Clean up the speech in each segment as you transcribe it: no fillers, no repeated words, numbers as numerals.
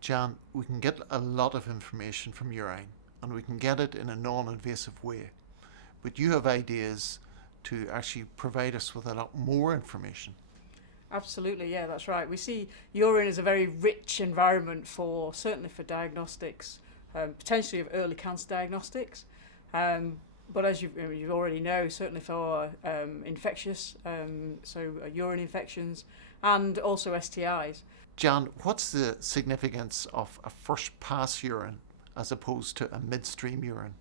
Jan, we can get a lot of information from urine and we can get it in a non-invasive way. But you have ideas to actually provide us with a lot more information. Absolutely, yeah, that's right. We see urine as a very rich environment certainly for diagnostics, potentially of early cancer diagnostics. But as you already know, certainly for infectious, urine infections and also STIs. Jan, what's the significance of a first pass urine as opposed to a midstream urine?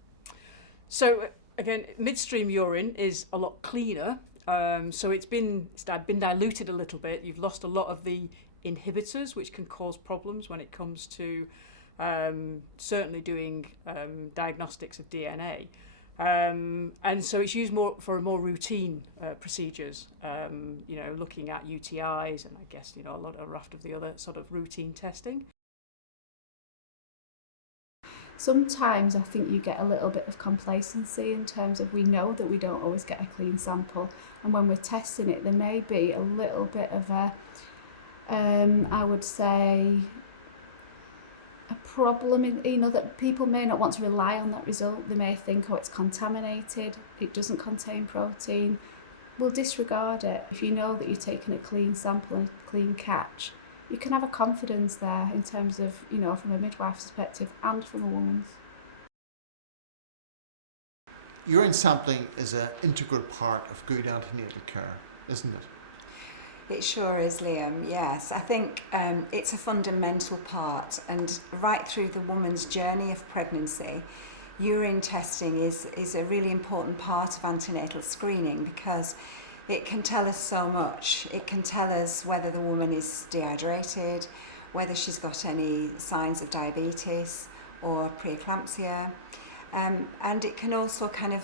So again, midstream urine is a lot cleaner. So it's been diluted a little bit. You've lost a lot of the inhibitors, which can cause problems when it comes to certainly doing diagnostics of DNA. And so it's used more for more routine procedures, looking at UTIs and I guess, a raft of the other sort of routine testing. Sometimes I think you get a little bit of complacency in terms of we know that we don't always get a clean sample, and when we're testing it there may be a little bit of a, I would say, a problem in, that people may not want to rely on that result. They may think, oh, it's contaminated, it doesn't contain protein. We'll disregard it. If you know that you're taking a clean sample and a clean catch, you can have a confidence there in terms of, from a midwife's perspective and from a woman's. Urine sampling is an integral part of good antenatal care, isn't it? It sure is, Liam, yes. I think it's a fundamental part, and right through the woman's journey of pregnancy, urine testing is a really important part of antenatal screening because it can tell us so much. It can tell us whether the woman is dehydrated, whether she's got any signs of diabetes or preeclampsia, and it can also kind of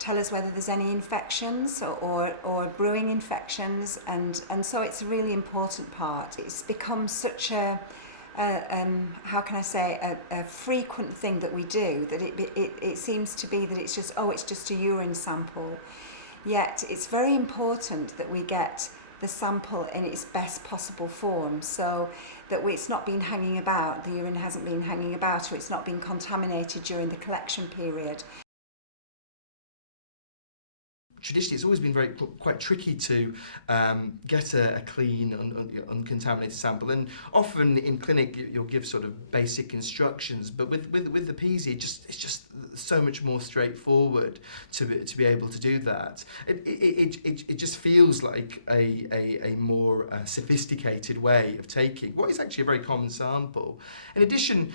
tell us whether there's any infections or brewing infections, and so it's a really important part. It's become such a frequent thing that we do that it seems to be that it's just a urine sample. Yet it's very important that we get the sample in its best possible form so that it's not been hanging about, the urine hasn't been hanging about, or it's not been contaminated during the collection period. Traditionally, it's always been quite tricky to get a clean, uncontaminated sample, and often in clinic you'll give sort of basic instructions. But with the Peezy, it's just so much more straightforward to be able to do that. It just feels like a more sophisticated way of taking what is actually a very common sample. In addition,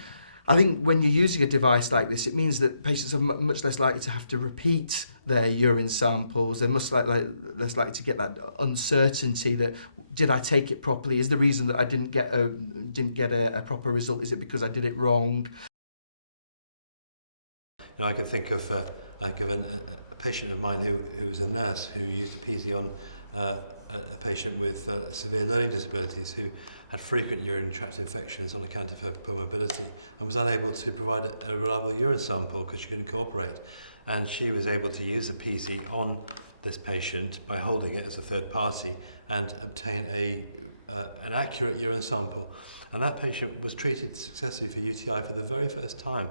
I think when you're using a device like this, it means that patients are much less likely to have to repeat their urine samples. They're less likely to get that uncertainty that, did I take it properly? Is the reason that I didn't get a proper result, is it because I did it wrong? I can think of a patient of mine who was a nurse who used Peezy on a patient with severe learning disabilities who had frequent urinary tract infections on account of her poor mobility and was unable to provide a reliable urine sample because she couldn't cooperate. And she was able to use the Peezy on this patient by holding it as a third party and obtain an accurate urine sample. And that patient was treated successfully for UTI for the very first time.